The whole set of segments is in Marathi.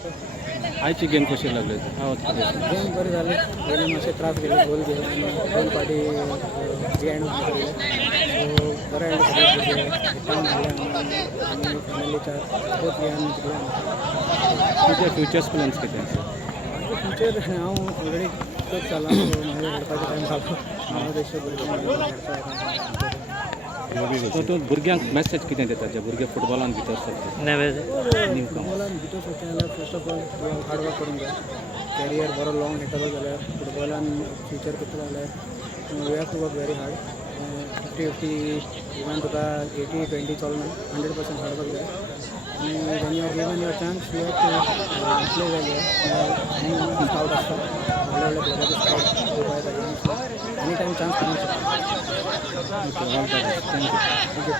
आयची गेम कशी लागली गेम बरे झाले. पहिले मासे त्रास गेले गोल घेऊन आणि दोन पाठी बिहाइंड केले. सो बरं आहे सगळे टाइम झाले आणि फॅमिलीच्या बहुत बिहाइंड निघले. तुझे फ्युचर्स प्लॅन्स किती माझे फ्युचर हांव ऑलरेडी खूप चला माझ्या हेडपाचो टायम जातो. हांव देश सो तूं भुरग्यांक मॅसेज कितें दिता जे भुरगे फुटबॉलान भितर सरता फुटबॉलान भितर सरता जाल्यार first of all hard work करूंक जाय. कॅरियर बरो लॉंग येतलो जाल्यार फुटबॉलान फ्युचर करतलो जाल्यार we have to work very hard. 50-50 even तुका 80-20 चलना. 100% हार्ड वर्क जाय. आणि when you are given your chance you have to play well. आनी स्काउट आसता व्हडले व्हडले प्लेयराचे स्काउट खूब येता गेम्स. एनी टायम चान्स करूंक शकता. थँक्यू.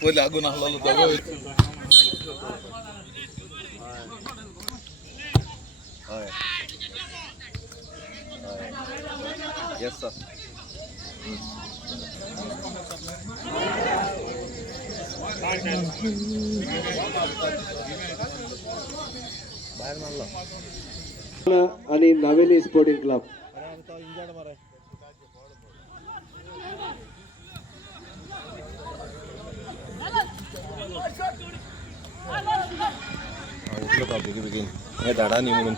पहिले लागून हल्ला जागो येस सर बाहेर मारला आणि नावेली स्पोर्टिंग क्लब उठलो का बेगी बेगीन हे धाडा न्ही म्हणून